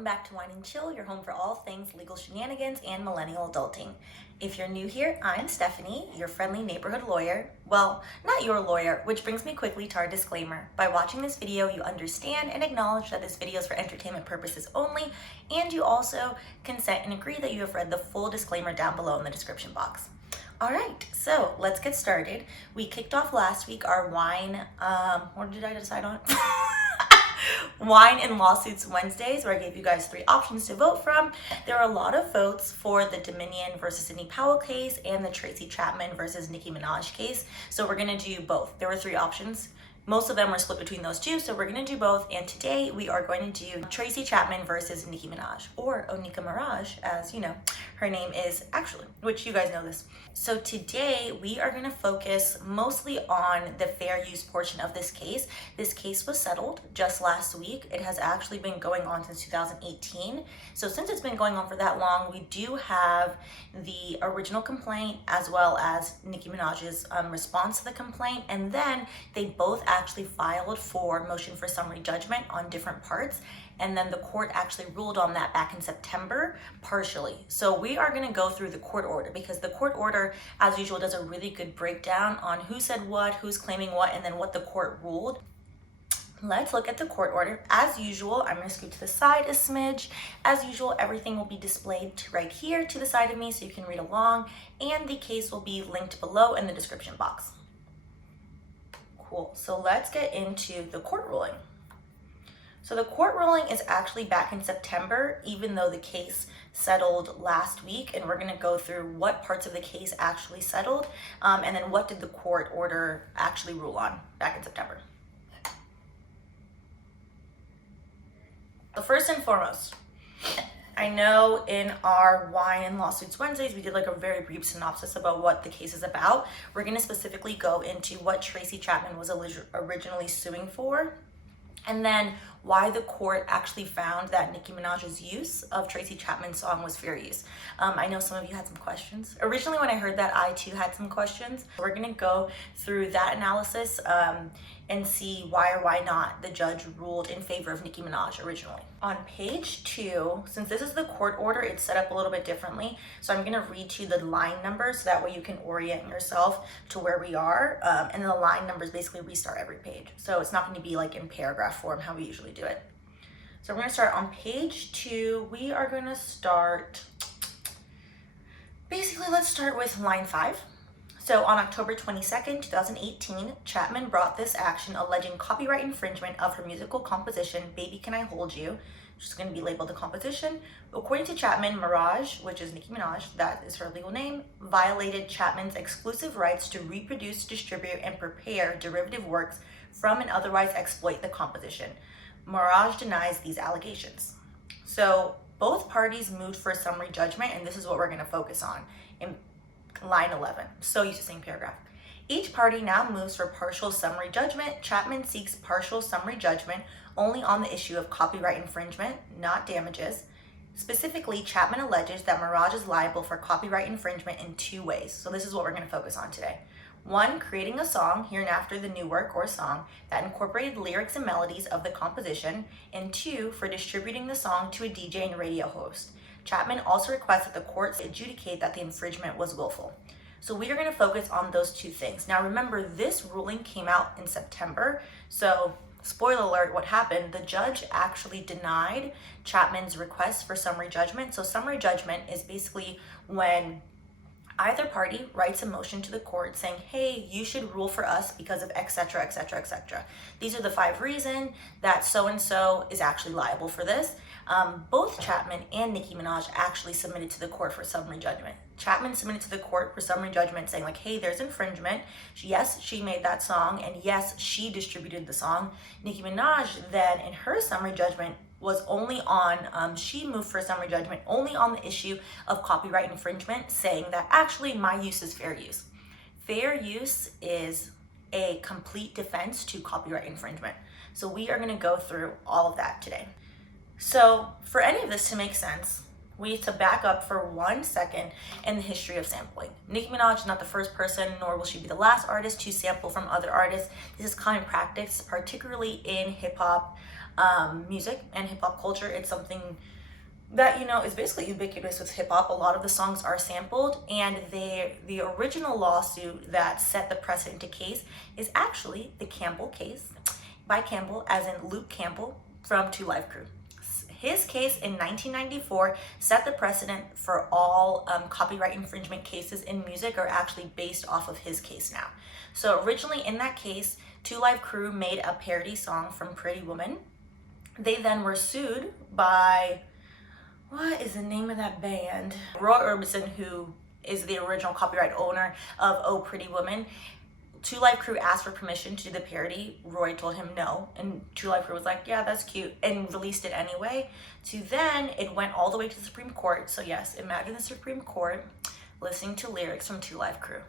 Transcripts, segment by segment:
welcome back to Wine and Chill, your home for all things legal shenanigans and millennial adulting. If you're new here, I'm Stephanie, your friendly neighborhood lawyer. Well, not your lawyer, which brings me quickly to our disclaimer. By watching this video, you understand and acknowledge that this video is for entertainment purposes only, and you also consent and agree that you have read the full disclaimer down below in the description box. All right, so let's get started. We kicked off last week our wine, what did I decide on? Wine and Lawsuits Wednesdays, where I gave you guys 3 options to vote from. There are a lot of votes for the Dominion versus Sidney Powell case and the Tracy Chapman versus Nicki Minaj case. So we're gonna do both. There were 3 options. Most of them were split between those 2, so we're gonna do both. And today we are going to do Tracy Chapman versus Nicki Minaj, or Onika Mirage, as you know, her name is actually, which you guys know this. So today we are gonna focus mostly on the fair use portion of this case. This case was settled just last week. It has actually been going on since 2018. So since it's been going on for that long, we do have the original complaint as well as Nicki Minaj's response to the complaint. And then they both actually filed for motion for summary judgment on different parts. And then the court actually ruled on that back in September, partially. So we are gonna go through the court order because the court order, as usual, does a really good breakdown on who said what, who's claiming what, and then what the court ruled. Let's look at the court order. As usual, I'm gonna scoot to the side a smidge. As usual, everything will be displayed right here to the side of me so you can read along, and the case will be linked below in the description box. Cool, so let's get into the court ruling. So the court ruling is actually back in September, even though the case settled last week, and we're gonna go through what parts of the case actually settled, and then what did the court order actually rule on back in September. So first and foremost, I know in our Wine and Lawsuits Wednesdays, we did like a very brief synopsis about what the case is about. We're gonna specifically go into what Tracy Chapman was originally suing for, and then why the court actually found that Nicki Minaj's use of Tracy Chapman's song was fair use. I know some of you had some questions. Originally, when I heard that, I too had some questions. We're gonna go through that analysis and see why or why not the judge ruled in favor of Nicki Minaj originally. On page 2, since this is the court order, it's set up a little bit differently. So I'm gonna read to you the line numbers so that way you can orient yourself to where we are. And the line numbers basically restart every page. So it's not gonna be like in paragraph form how we usually do it. So we're gonna start on page 2. We are gonna start, basically let's start with line 5. So on October 22nd, 2018, Chapman brought this action alleging copyright infringement of her musical composition, Baby Can I Hold You, which is going to be labeled a composition. According to Chapman, Mirage, which is Nicki Minaj, that is her legal name, violated Chapman's exclusive rights to reproduce, distribute, and prepare derivative works from and otherwise exploit the composition. Mirage denies these allegations. So both parties moved for a summary judgment, and this is what we're going to focus on in line 11, so used to saying paragraph. Each party now moves for partial summary judgment. Chapman seeks partial summary judgment only on the issue of copyright infringement, not damages. Specifically, Chapman alleges that Mirage is liable for copyright infringement in 2 ways. So this is what we're going to focus on today. 1, creating a song, hereinafter the new work or song, that incorporated lyrics and melodies of the composition. And 2, for distributing the song to a DJ and radio host. Chapman also requests that the courts adjudicate that the infringement was willful. So we are going to focus on those 2 things. Now remember, this ruling came out in September. So spoiler alert, what happened, the judge actually denied Chapman's request for summary judgment. So summary judgment is basically when either party writes a motion to the court saying, hey, you should rule for us because of etc., etc., etc. These are the 5 reasons that so-and-so is actually liable for this. Both Chapman and Nicki Minaj actually submitted to the court for summary judgment. Chapman submitted to the court for summary judgment saying like, hey, there's infringement. Yes, she made that song, and yes, she distributed the song. Nicki Minaj then, in her summary judgment, was only on, she moved for summary judgment only on the issue of copyright infringement, saying that actually my use is fair use. Fair use is a complete defense to copyright infringement. So we are gonna go through all of that today. So for any of this to make sense, We need to back up for 1 second in the history of sampling. Nicki Minaj is not the first person, nor will she be the last artist to sample from other artists. This is common practice, particularly in hip-hop music and hip-hop culture. It's something that, you know, is basically ubiquitous with hip-hop. A lot of the songs are sampled, and the original lawsuit that set the precedent to case is actually the Campbell case by Campbell, as in Luke Campbell from 2 Live Crew. His case in 1994 set the precedent for all copyright infringement cases in music are actually based off of his case now. So originally in that case, 2 Live Crew made a parody song from Pretty Woman. They then were sued by, what is the name of that band? Roy Orbison, who is the original copyright owner of Oh Pretty Woman. 2 Live Crew asked for permission to do the parody. Roy told him no, and 2 Live Crew was like, yeah, that's cute, and released it anyway. To then, it went all the way to the Supreme Court. So yes, imagine the Supreme Court listening to lyrics from 2 Live Crew.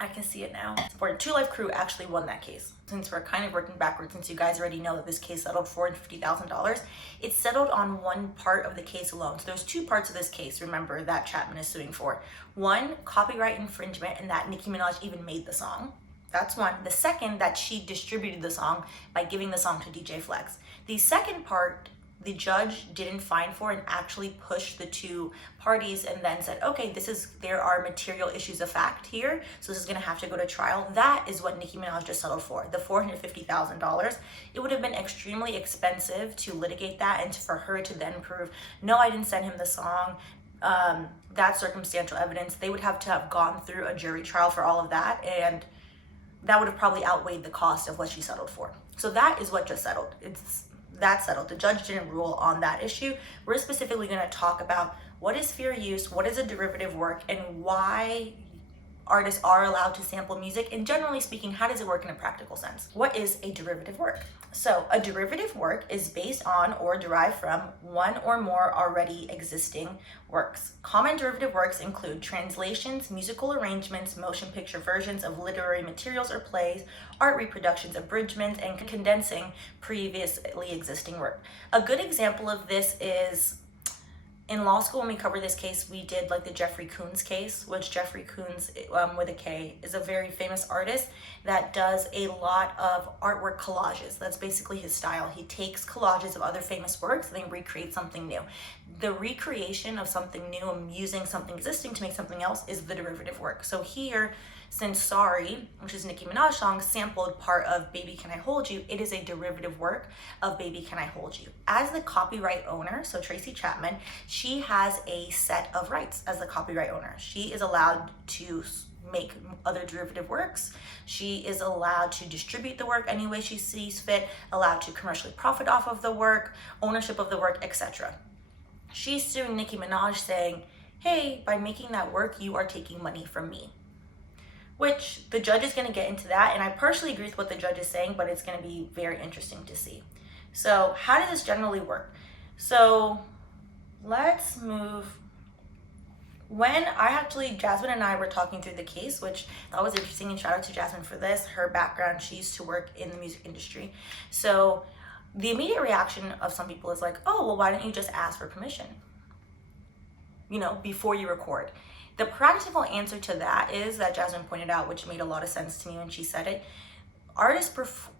I can see it now. 2 Live Crew actually won that case. Since we're kind of working backwards, since you guys already know that this case settled $450,000, it settled on one part of the case alone. So there's 2 parts of this case, remember, that Chapman is suing for. One, copyright infringement, and that Nicki Minaj even made the song. That's one. The second, that she distributed the song by giving the song to DJ Flex. The second part, the judge didn't fine for and actually pushed the 2 parties and then said, okay, there are material issues of fact here, so this is gonna have to go to trial. That is what Nicki Minaj just settled for, the $450,000. It would have been extremely expensive to litigate that and for her to then prove, no, I didn't send him the song. That's circumstantial evidence. They would have to have gone through a jury trial for all of that, and that would have probably outweighed the cost of what she settled for. So that is what just settled. That's settled. The judge didn't rule on that issue. We're specifically going to talk about what is fair use, what is a derivative work, and why artists are allowed to sample music, and generally speaking, how does it work in a practical sense? What is a derivative work? So a derivative work is based on or derived from one or more already existing works. Common derivative works include translations, musical arrangements, motion picture versions of literary materials or plays, art reproductions, abridgments, and condensing previously existing work. A good example of this is in law school, when we covered this case, we did like the Jeffrey Koons case, which Jeffrey Koons, with a K, is a very famous artist that does a lot of artwork collages. That's basically his style. He takes collages of other famous works and then recreates something new. The recreation of something new and using something existing to make something else is the derivative work. So here, since Sorry, which is Nicki Minaj's song, sampled part of Baby Can I Hold You, it is a derivative work of Baby Can I Hold You. As the copyright owner, so Tracy Chapman, she has a set of rights as the copyright owner. She is allowed to make other derivative works. She is allowed to distribute the work any way she sees fit, allowed to commercially profit off of the work, ownership of the work, etc. She's suing Nicki Minaj saying, hey, by making that work, you are taking money from me. Which the judge is going to get into that, and I personally agree with what the judge is saying, but it's going to be very interesting to see. So how does this generally work? So let's move. Jasmine and I were talking through the case, which that was interesting, and shout out to Jasmine for this. Her background, she used to work in the music industry. So the immediate reaction of some people is like, oh, well, why don't you just ask for permission, before you record? The practical answer to that is that Jasmine pointed out, which made a lot of sense to me when she said it, artists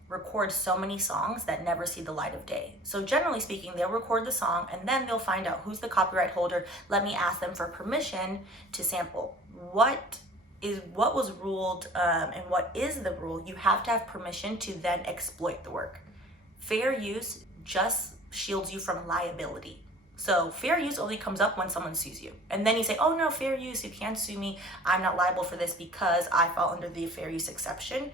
record so many songs that never see the light of day. So generally speaking, they'll record the song and then they'll find out who's the copyright holder. Let me ask them for permission to sample. What was ruled and what is the rule? You have to have permission to then exploit the work. Fair use just shields you from liability. So fair use only comes up when someone sues you. And then you say, oh no, fair use, you can't sue me. I'm not liable for this because I fall under the fair use exception.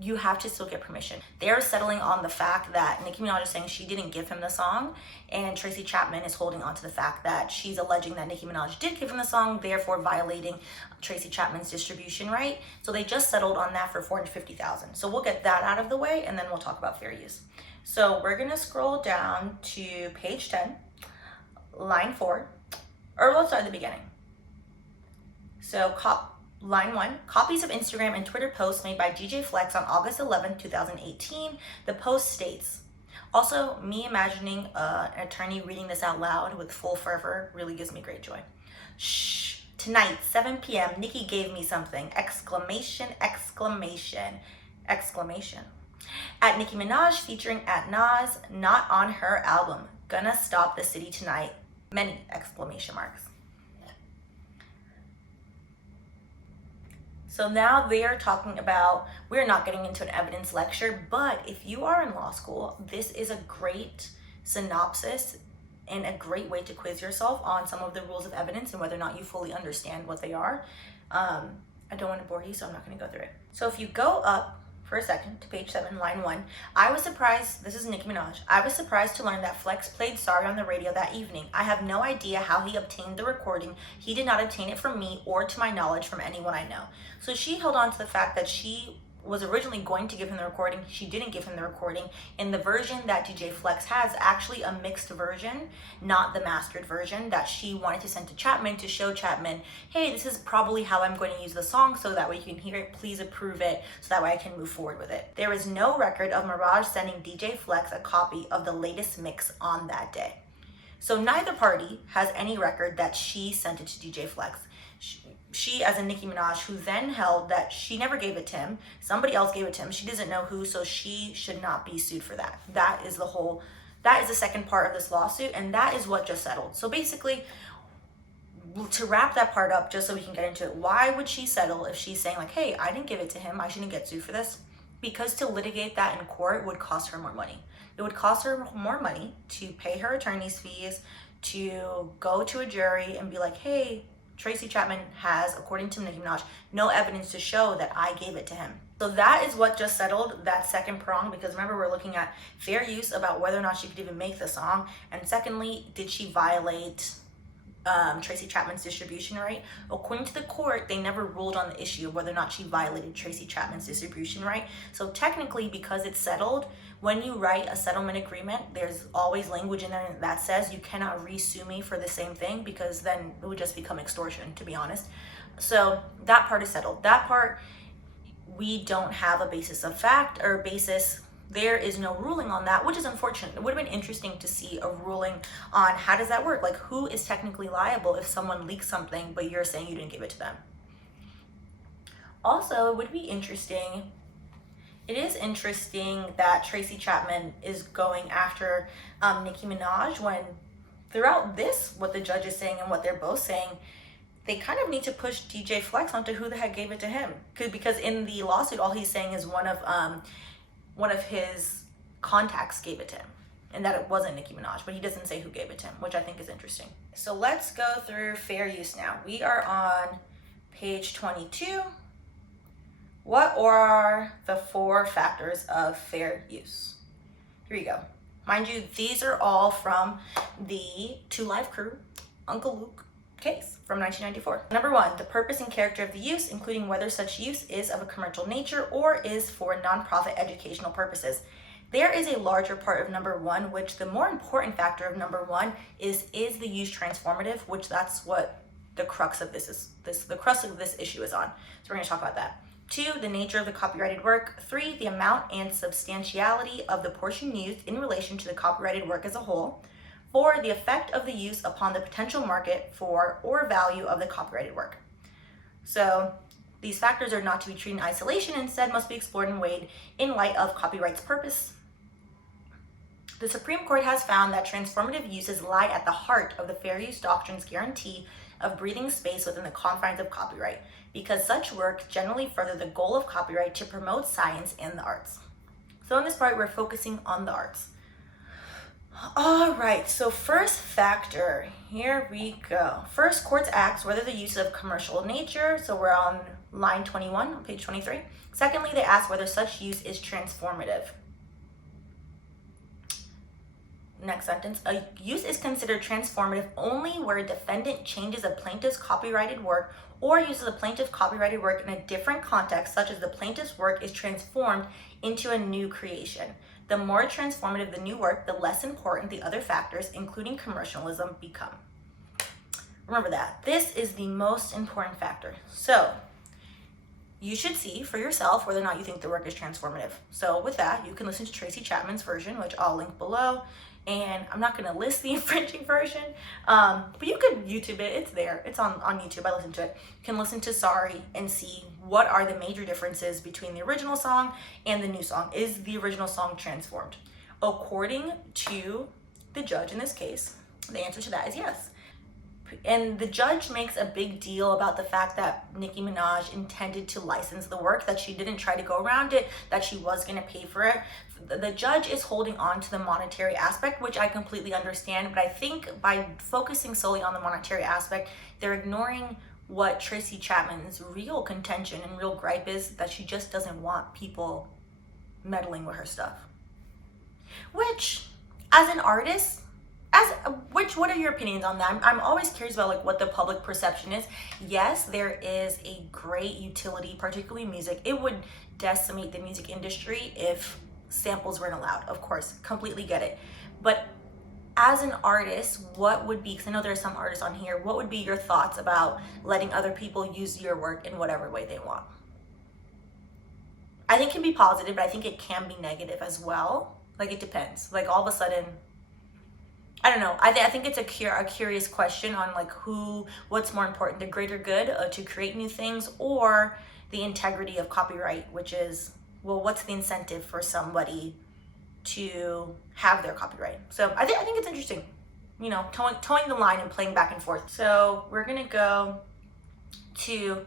You have to still get permission. They're settling on the fact that Nicki Minaj is saying she didn't give him the song, and Tracy Chapman is holding on to the fact that she's alleging that Nicki Minaj did give him the song, therefore violating Tracy Chapman's distribution right. So they just settled on that for $450,000. So we'll get that out of the way, and then we'll talk about fair use. So we're gonna scroll down to page 10, line 4, or let's start at the beginning. So line 1, copies of Instagram and Twitter posts made by DJ Flex on August 11, 2018. The post states, Also, me imagining an attorney reading this out loud with full fervor really gives me great joy. Shh. Tonight, 7 p.m., Nicki gave me something! Exclamation, exclamation, exclamation. At Nicki Minaj featuring at Nas, not on her album. Gonna stop the city tonight. Many exclamation marks. So now they are talking about, we're not getting into an evidence lecture, but if you are in law school, this is a great synopsis and a great way to quiz yourself on some of the rules of evidence and whether or not you fully understand what they are. I don't want to bore you, so I'm not going to go through it. So if you go up for a second to page 7, line 1, I was surprised, this is Nicki Minaj, I was surprised to learn that Flex played Sorry on the radio that evening. I have no idea how he obtained the recording. He did not obtain it from me or, to my knowledge, from anyone I know. So she held on to the fact that she was originally going to give him the recording. She didn't give him the recording. And the version that DJ Flex has, actually a mixed version, not the mastered version, that she wanted to send to Chapman to show Chapman, hey, this is probably how I'm going to use the song, so that way you can hear it, please approve it, so that way I can move forward with it. There is no record of Mirage sending DJ Flex a copy of the latest mix on that day. So neither party has any record that she sent it to DJ Flex. She, as in Nicki Minaj, who then held that she never gave it to him, somebody else gave it to him, she doesn't know who, so she should not be sued for that. That is the second part of this lawsuit, and that is what just settled. So basically, to wrap that part up, just so we can get into it, why would she settle if she's saying like, hey, I didn't give it to him, I shouldn't get sued for this? Because to litigate that in court would cost her more money. It would cost her more money to pay her attorney's fees, to go to a jury and be like, hey, Tracy Chapman has, according to Nicki Minaj, no evidence to show that I gave it to him. So that is what just settled that second prong, because remember, we're looking at fair use about whether or not she could even make the song, and secondly, did she violate Tracy Chapman's distribution right? According to the court, they never ruled on the issue of whether or not she violated Tracy Chapman's distribution right. So technically, because it's settled, when you write a settlement agreement, there's always language in there that says you cannot re-sue me for the same thing, because then it would just become extortion, to be honest. So that part is settled. That part, we don't have a basis of fact or basis. There is no ruling on that, which is unfortunate. It would have been interesting to see a ruling on how does that work? Like, who is technically liable if someone leaks something, but you're saying you didn't give it to them? Also, it would be interesting. It is interesting that Tracy Chapman is going after Nicki Minaj when throughout this, what the judge is saying and what they're both saying, they kind of need to push DJ Flex onto who the heck gave it to him. Because in the lawsuit, all he's saying is one of his contacts gave it to him, and that it wasn't Nicki Minaj, but he doesn't say who gave it to him, which I think is interesting. So let's go through fair use now. We are on page 22. What are the 4 factors of fair use? Here we go. Mind you, these are all from the 2 Live Crew, Uncle Luke case from 1994. Number 1, the purpose and character of the use, including whether such use is of a commercial nature or is for nonprofit educational purposes. There is a larger part of number 1, which the more important factor of number 1 is the use transformative, which that's what the crux of the crux of this issue is on. So we're going to talk about that. 2, the nature of the copyrighted work. 3, the amount and substantiality of the portion used in relation to the copyrighted work as a whole. 4, the effect of the use upon the potential market for or value of the copyrighted work. So these factors are not to be treated in isolation, instead must be explored and weighed in light of copyright's purpose. The Supreme Court has found that transformative uses lie at the heart of the fair use doctrine's guarantee of breathing space within the confines of copyright, because such work generally further the goal of copyright to promote science and the arts. So in this part, we're focusing on the arts. All right, so first factor, here we go. First, courts ask whether the use of commercial nature, so we're on line 21 on page 23. Secondly, they ask whether such use is transformative. Next sentence, a use is considered transformative only where a defendant changes a plaintiff's copyrighted work or uses a plaintiff's copyrighted work in a different context, such as the plaintiff's work is transformed into a new creation. The more transformative the new work, the less important the other factors, including commercialism, become. Remember that. This is the most important factor. So, you should see for yourself whether or not you think the work is transformative. So with that, you can listen to Tracy Chapman's version, which I'll link below. And I'm not gonna list the infringing version, but you could YouTube it, it's there, it's on YouTube, I listened to it. You can listen to Sorry and see what are the major differences between the original song and the new song. Is the original song transformed? According to the judge in this case, the answer to that is yes. And the judge makes a big deal about the fact that Nicki Minaj intended to license the work, that she didn't try to go around it, that she was going to pay for it. The judge is holding on to the monetary aspect, which I completely understand, but I think by focusing solely on the monetary aspect, they're ignoring what Tracy Chapman's real contention and real gripe is, that she just doesn't want people meddling with her stuff. Which, as an artist, what are your opinions on that? I'm always curious about like what the public perception is. Yes, there is a great utility, particularly music. It would decimate the music industry if samples weren't allowed. Of course, completely get it. But as an artist, what would be, because I know there are some artists on here, what would be your thoughts about letting other people use your work in whatever way they want? I think it can be positive, but I think it can be negative as well. Like, it depends. Like, all of a sudden, I don't know. I think it's a curious question on like what's more important, the greater good to create new things, or the integrity of copyright, which is, well, what's the incentive for somebody to have their copyright? So I think it's interesting, you know, towing the line and playing back and forth. So we're gonna go to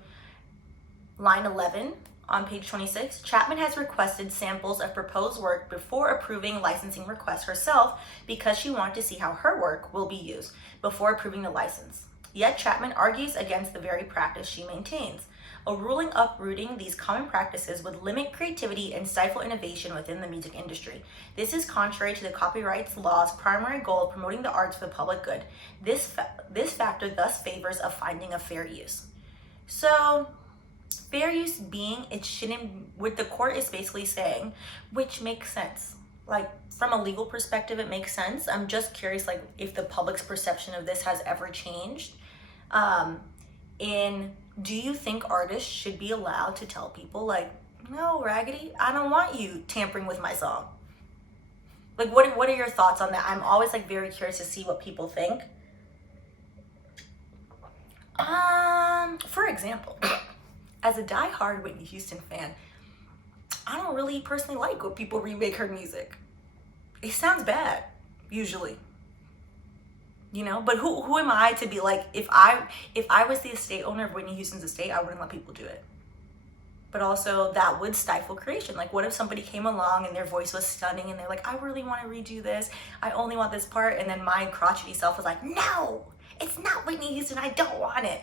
line 11. On page 26, Chapman has requested samples of proposed work before approving licensing requests herself because she wanted to see how her work will be used before approving the license. Yet Chapman argues against the very practice she maintains. A ruling uprooting these common practices would limit creativity and stifle innovation within the music industry. This is contrary to the copyright law's primary goal of promoting the arts for the public good. This factor thus favors a finding of fair use. So, fair use being, it shouldn't, what the court is basically saying, which makes sense. Like, from a legal perspective, it makes sense. I'm just curious, like, if the public's perception of this has ever changed. Do you think artists should be allowed to tell people, like, no, Raggedy, I don't want you tampering with my song? Like, what are your thoughts on that? I'm always, like, very curious to see what people think. For example, as a diehard Whitney Houston fan, I don't really personally like when people remake her music. It sounds bad, usually. You know, but who am I to be like, if I was the estate owner of Whitney Houston's estate, I wouldn't let people do it. But also that would stifle creation. Like, what if somebody came along and their voice was stunning and they're like, I really want to redo this, I only want this part, and then my crotchety self was like, no, it's not Whitney Houston, I don't want it.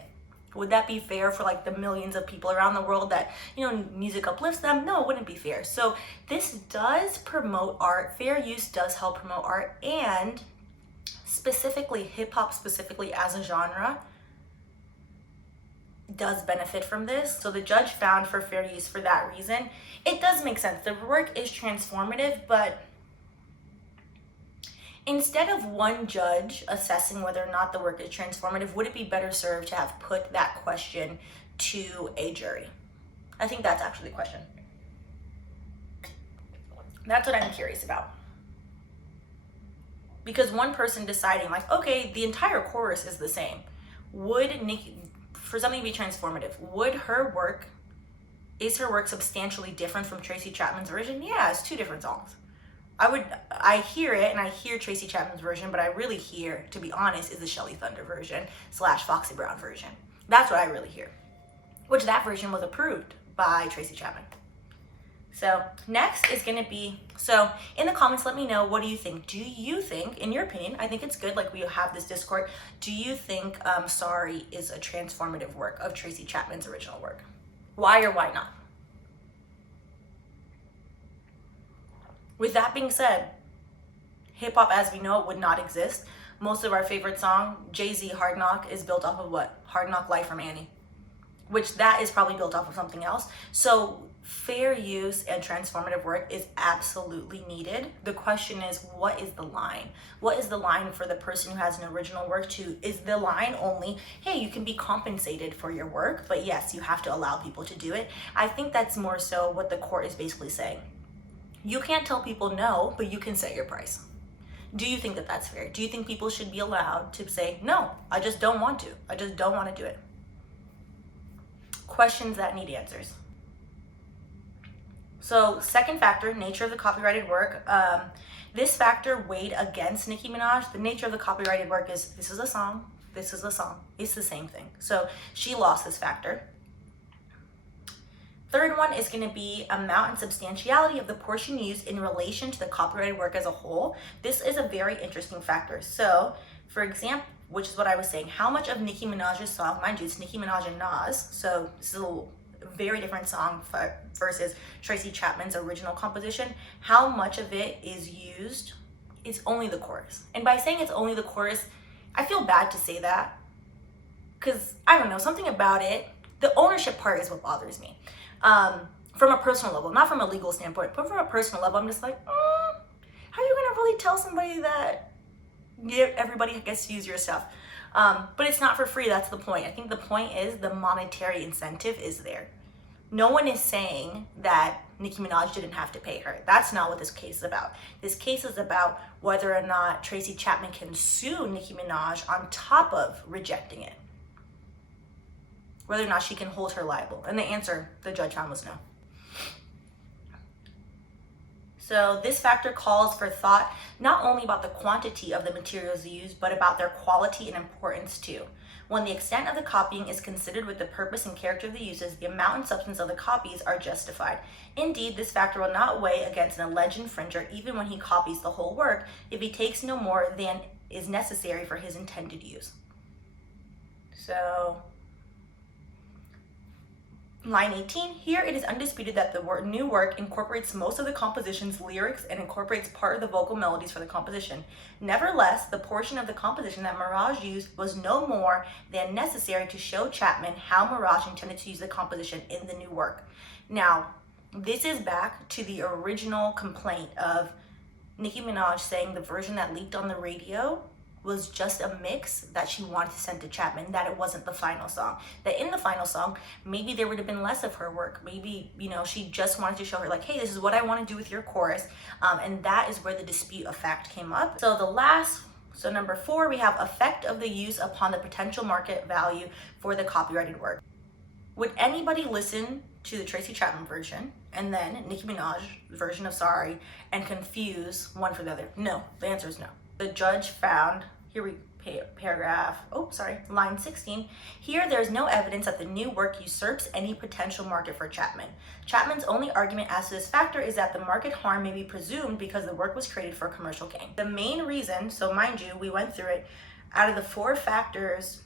Would that be fair for like the millions of people around the world that, you know, music uplifts them? No, it wouldn't be fair. So this does promote art. Fair use does help promote art, and specifically hip hop, specifically as a genre, does benefit from this. So the judge found for fair use for that reason. It does make sense. The work is transformative, but instead of one judge assessing whether or not the work is transformative, would it be better served to have put that question to a jury? I think that's actually the question. That's what I'm curious about. Because one person deciding like, okay, the entire chorus is the same. Would Nicki, for something to be transformative, is her work substantially different from Tracy Chapman's version? Yeah, it's two different songs. I hear it, and I hear Tracy Chapman's version, but I really hear, to be honest, is the Shelly Thunder version / Foxy Brown version. That's what I really hear. Which that version was approved by Tracy Chapman. So next is gonna be, so in the comments, let me know, what do you think? Do you think, in your opinion, I think it's good, like we have this Discord, do you think Sorry is a transformative work of Tracy Chapman's original work? Why or why not? With that being said, hip hop as we know it would not exist. Most of our favorite song, Jay-Z Hard Knock, is built off of what? Hard Knock Life from Annie. which that is probably built off of something else. So fair use and transformative work is absolutely needed. The question is, what is the line? What is the line for the person who has an original work to? Is the line only, hey, you can be compensated for your work, but yes, you have to allow people to do it? I think that's more so what the court is basically saying. You can't tell people no, but you can set your price. Do you think that that's fair? Do you think people should be allowed to say, no, I just don't want to. I just don't want to do it? Questions that need answers. So second factor, nature of the copyrighted work. This factor weighed against Nicki Minaj. The nature of the copyrighted work is, this is a song, this is a song. It's the same thing. So she lost this factor. Third one is going to be amount and substantiality of the portion used in relation to the copyrighted work as a whole. This is a very interesting factor. So, for example, which is what I was saying, how much of Nicki Minaj's song, mind you, it's Nicki Minaj and Nas, so this is a very different song versus Tracy Chapman's original composition. How much of it is used is only the chorus. And by saying it's only the chorus, I feel bad to say that, because I don't know, something about it, the ownership part is what bothers me. From a personal level, not from a legal standpoint, but from a personal level, I'm just like, how are you gonna really tell somebody that everybody gets to use your stuff? But it's not for free, that's the point. I think the point is the monetary incentive is there. No one is saying that Nicki Minaj didn't have to pay her. That's not what this case is about. This case is about whether or not Tracy Chapman can sue Nicki Minaj on top of rejecting it. Whether or not she can hold her liable. And the answer the judge found was no. So this factor calls for thought not only about the quantity of the materials used, but about their quality and importance too. When the extent of the copying is considered with the purpose and character of the uses, the amount and substance of the copies are justified. Indeed, this factor will not weigh against an alleged infringer even when he copies the whole work if he takes no more than is necessary for his intended use. So, line 18, here it is undisputed that the new work incorporates most of the composition's lyrics and incorporates part of the vocal melodies for the composition. Nevertheless, the portion of the composition that Minaj used was no more than necessary to show Chapman how Minaj intended to use the composition in the new work. Now, this is back to the original complaint of Nicki Minaj saying the version that leaked on the radio was just a mix that she wanted to send to Chapman, that it wasn't the final song. That in the final song, maybe there would have been less of her work. Maybe, she just wanted to show her like, hey, this is what I want to do with your chorus. And that is where the dispute of fact came up. So number 4, we have effect of the use upon the potential market value for the copyrighted work. Would anybody listen to the Tracy Chapman version and then Nicki Minaj version of Sorry and confuse one for the other? No, the answer is no. The judge found, line 16, here there is no evidence that the new work usurps any potential market for Chapman. Chapman's only argument as to this factor is that the market harm may be presumed because the work was created for commercial gain. The main reason, so mind you, we went through it, out of the four factors,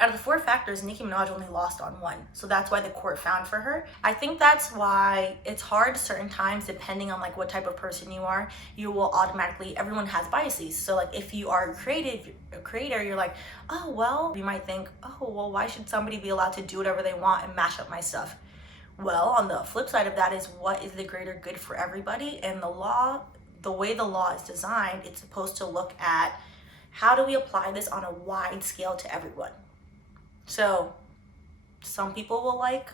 Nicki Minaj only lost on one. So that's why the court found for her. I think that's why it's hard certain times, depending on like what type of person you are, you will automatically, everyone has biases. So like if you are a creator, you're like, oh, well, you might think, oh, well, why should somebody be allowed to do whatever they want and mash up my stuff? Well, on the flip side of that is what is the greater good for everybody? And the way the law is designed, it's supposed to look at how do we apply this on a wide scale to everyone? So some people will like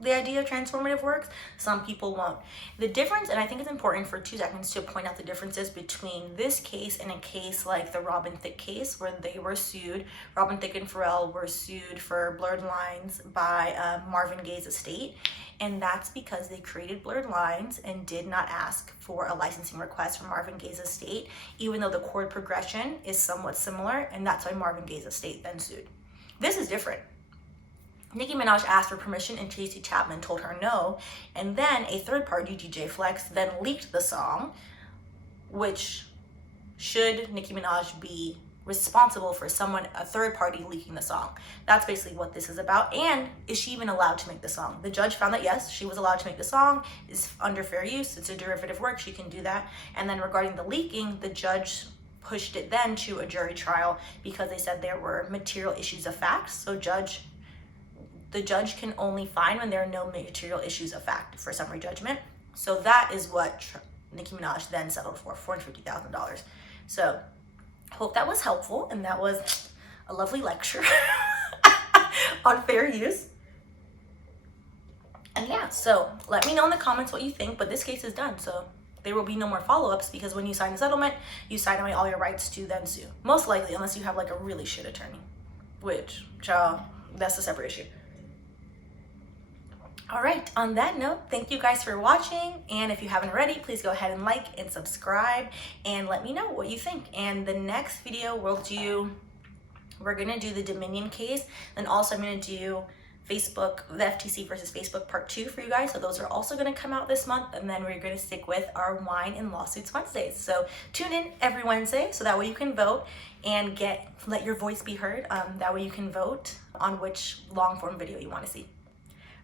the idea of transformative works, some people won't. The difference, and I think it's important for 2 seconds to point out the differences between this case and a case like the Robin Thicke case where they were sued. Robin Thicke and Pharrell were sued for blurred lines by Marvin Gaye's estate. And that's because they created blurred lines and did not ask for a licensing request from Marvin Gaye's estate, even though the chord progression is somewhat similar, and that's why Marvin Gaye's estate then sued. This is different. Nicki Minaj asked for permission and Tracy Chapman told her no, and then a third party, DJ Flex, then leaked the song, which should Nicki Minaj be responsible for a third party leaking the song? That's basically what this is about. And is she even allowed to make the song? The judge found that yes, she was allowed to make the song. It's under fair use, it's a derivative work, she can do that. And then regarding the leaking, the judge pushed it then to a jury trial because they said there were material issues of facts. So judge the judge can only find when there are no material issues of fact for summary judgment. So that is what Nicki Minaj then settled for, $450,000. So hope that was helpful, and that was a lovely lecture on fair use. And yeah, so let me know in the comments what you think, but this case is done, so there will be no more follow-ups, because when you sign the settlement, you sign away all your rights to then sue. Most likely, unless you have like a really shit attorney, which, child, that's a separate issue. All right, on that note, thank you guys for watching. And if you haven't already, please go ahead and like and subscribe and let me know what you think. And the next video we're gonna do the Dominion case. And also I'm gonna do Facebook, the FTC versus Facebook part 2 for you guys. So those are also gonna come out this month. And then we're gonna stick with our wine and lawsuits Wednesdays. So tune in every Wednesday so that way you can vote and let your voice be heard. That way you can vote on which long form video you wanna see.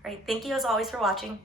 All right, thank you as always for watching.